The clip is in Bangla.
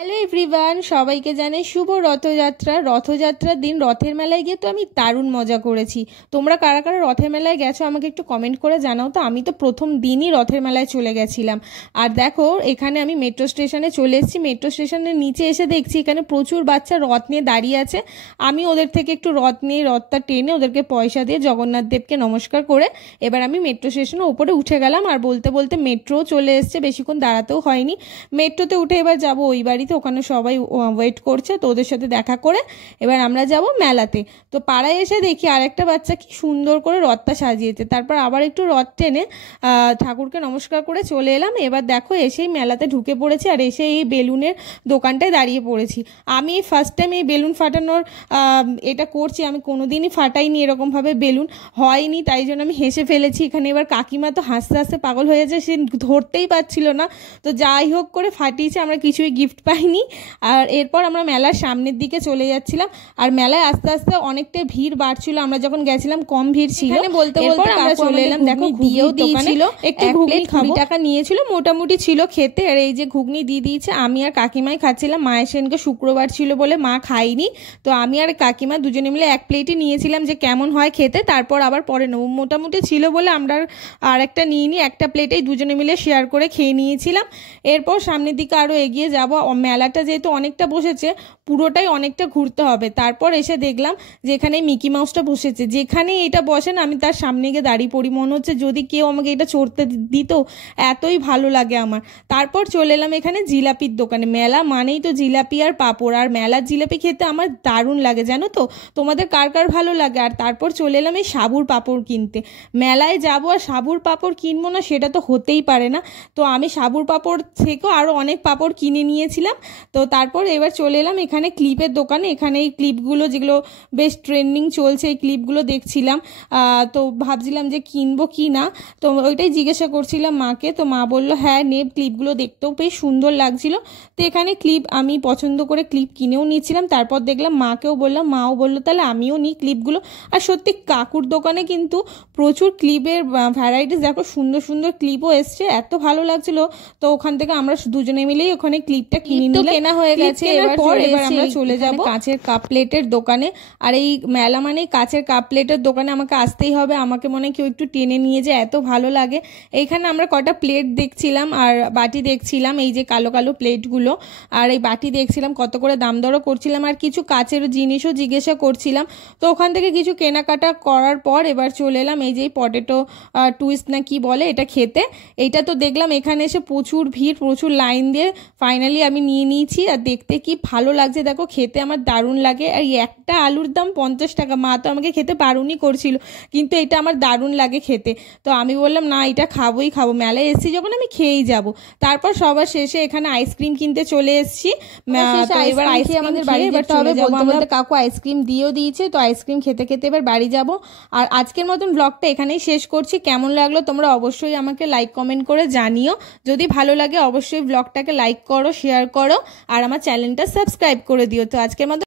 হ্যালো এভরিওয়ান, সবাইকে জানাই শুভ রথযাত্রা। রথযাত্রার দিন রথের মেলায় গিয়ে তো আমি দারুণ মজা করেছি। তোমরা কারা কারা রথের মেলায় গেছো আমাকে একটু কমেন্ট করে জানাও তো। আমি তো প্রথম দিনই রথের মেলায় চলে গেছিলাম। আর দেখো, এখানে আমি মেট্রো স্টেশনে চলে এসেছি। মেট্রো স্টেশনের নিচে এসে দেখছি এখানে প্রচুর বাচ্চা রথ নিয়ে দাঁড়িয়ে আছে। আমি ওদের থেকে একটু রথ নিয়ে রথটা টেনে ওদেরকে পয়সা দিয়ে জগন্নাথ দেবকে নমস্কার করে এবার আমি মেট্রো স্টেশনের উপরে উঠে গেলাম। আর বলতে বলতে মেট্রো চলে এসছে, বেশিক্ষণ দাঁড়াতেও হয়নি। মেট্রোতে উঠে এবার যাবো ওই বাড়িতে, ওখানে সবাই ওয়েট করছে, তো ওদের সাথে দেখা করে এবার আমরা যাব মেলাতে। তো পাড়ায় এসে দেখি আরেকটা বাচ্চা কি সুন্দর করে রথটা সাজিয়েছে। তারপর আবার একটু রথ টেনে ঠাকুরকে নমস্কার করে চলে এলাম। এবার দেখো এসেই মেলাতে ঢুকে পড়েছি আর এসে এই বেলুনের দোকানটায় দাঁড়িয়ে পড়েছি। আমি ফার্স্ট টাইম এই বেলুন ফাটানোর এটা করছি। আমি কোনোদিনই ফাটাইনি এরকমভাবে বেলুন, হয়নি, তাই জন্য আমি হেসে ফেলেছি। এখানে এবার কাকিমা তো হাসতে হাসতে পাগল হয়ে যাচ্ছে, সে ধরতেই পারছিল না। তো যাই হোক করে ফাটিয়েছে, আমরা কিছুই গিফট পাইনি। আর এরপর আমরা মেলার সামনের দিকে চলে যাচ্ছিলাম। আর মেলায় আস্তে আস্তে অনেকটাই ভিড় বাড়ছিল। আমরা যখন গেছিলাম কম ভিড় ছিল। বলতে বলতে আমরা চলে এলাম। দেখো দিয়েও দিয়েছিল, একটু ঘুগনি 20 টাকা নিয়েছিল, মোটামুটি ছিল খেতে। আর এই যে ঘুগনি দিয়ে দিয়েছে, আমি আর কাকিমাই খাচ্ছিলাম। মায়ের সেনকে শুক্রবার ছিল বলে মা খাইনি, তো আমি আর কাকিমা দুজনে মিলে এক প্লেটই নিয়েছিলাম যে কেমন হয় খেতে, তারপর আবার পরে নেবো। মোটামুটি ছিল বলে আমরা আর একটা নিইনি, একটা প্লেটেই দুজনে মিলে শেয়ার করে খেয়ে নিয়েছিলাম। এরপর সামনের দিকে আরো এগিয়ে যাবো। মেলাটা যেহেতু অনেকটা বসেছে, পুরোটাই অনেকটা ঘুরতে হবে। তারপর এসে দেখলাম যে এখানে মিকি মাউসটা বসেছে। যেখানে এটা বসেন আমি তার সামনে গিয়ে দাঁড়িয়ে পড়ি, মনে হচ্ছে যদি কেউ আমাকে এটা চড়তে দিত, এতই ভালো লাগে আমার। তারপর চলে এলাম এখানে জিলাপির দোকানে। মেলা মানেই তো জিলাপি আর পাঁপড়, আর মেলার জিলাপি খেতে আমার দারুণ লাগে, জানো তো। তোমাদের কার কার ভালো লাগে? আর তারপর চলে এলাম এই সাবুর পাঁপড় কিনতে। মেলায় যাবো আর সাবুর পাঁপড় কিনবো না, সেটা তো হতেই পারে না। তো আমি সাবুর পাঁপড় থেকেও আরো অনেক পাঁপড় কিনে নিয়েছিলাম। তো তারপর এবার চলে এলাম এখানে ক্লিপের দোকানে। এখানে এই ক্লিপগুলো যেগুলো বেশ ট্রেন্ডিং চলছে, এই ক্লিপগুলো দেখছিলাম। তো ভাবছিলাম যে কিনবো কি না, তো ওইটাই জিজ্ঞাসা করছিলাম মাকে। তো মা বললো হ্যাঁ নে, ক্লিপগুলো দেখতেও বেশ সুন্দর লাগছিল। তো এখানে ক্লিপ আমি পছন্দ করে ক্লিপ কিনেও নিয়েছিলাম। তারপর দেখলাম মাকেও বললাম, মাও বললো তাহলে আমিও নিই ক্লিপগুলো। আর সত্যি কাকুর দোকানে কিন্তু প্রচুর ক্লিপের ভ্যারাইটিস, দেখো সুন্দর সুন্দর ক্লিপও এসছে, এত ভালো লাগছিল। তো ওখান থেকে আমরা দুজনে মিলেই ওখানে ক্লিপটা কিনে নিলাম। কেনা হয়ে গেছে। এবার আমরা চলে যাব কাঁচের কাপ প্লেটের দোকানে। আর এই মেলা মানে কাঁচের কাপ প্লেটের দোকানে আমাকে আসতেই হবে। আমাকে মনে হয় কেউ একটু টেনে নিয়ে যায়, এত ভালো লাগে। এইখানে আমরা কটা প্লেট দেখছিলাম আর বাটি দেখছিলাম, এই যে কালো কালো প্লেটগুলো। আর এই বাটি দেখছিলাম, কত করে দাম দরও করছিলাম। আর কিছু কাচের জিনিসও জিজ্ঞাসা করছিলাম। তো ওখান থেকে কিছু কেনাকাটা করার পর এবার চলে এলাম এই যে পটেটো টুইস্ট না কি বলে এটা খেতে। এইটা তো দেখলাম এখানে এসে প্রচুর ভিড়, প্রচুর লাইন দিয়ে ফাইনালি আমি নিয়ে নিয়েছি। আর দেখতে কি ভালো লাগছে দেখো, খেতে আমার দারুণ লাগে। আর একটা আলুর দাম 50 টাকা। মা তো আমাকে খেতে বারণই করছিল, কিন্তু এটা আমার দারুণ লাগে খেতে। তো আমি বললাম না, এটা খাবোই খাবো, মেলায় এসেছি যখন আমি খেয়েই যাব। তারপর সবার শেষে এখানে আইসক্রিম কিনতে চলে এসেছি। এবার আইসক্রিম আমাদের বাড়ি যেতে হবে। বলতে বলতে কাকু আইসক্রিম দিয়েও দিয়েছে। তো আইসক্রিম খেতে খেতে এবার বাড়ি যাব। আর আজকের মতন ব্লগটা এখানেই শেষ করছি। কেমন লাগলো তোমরা অবশ্যই আমাকে লাইক কমেন্ট করে জানিও। যদি ভালো লাগে অবশ্যই ব্লগটাকে লাইক করো, শেয়ার করো, আর আমার চ্যানেলটা সাবস্ক্রাইব করে দিও। তো আজকের মতো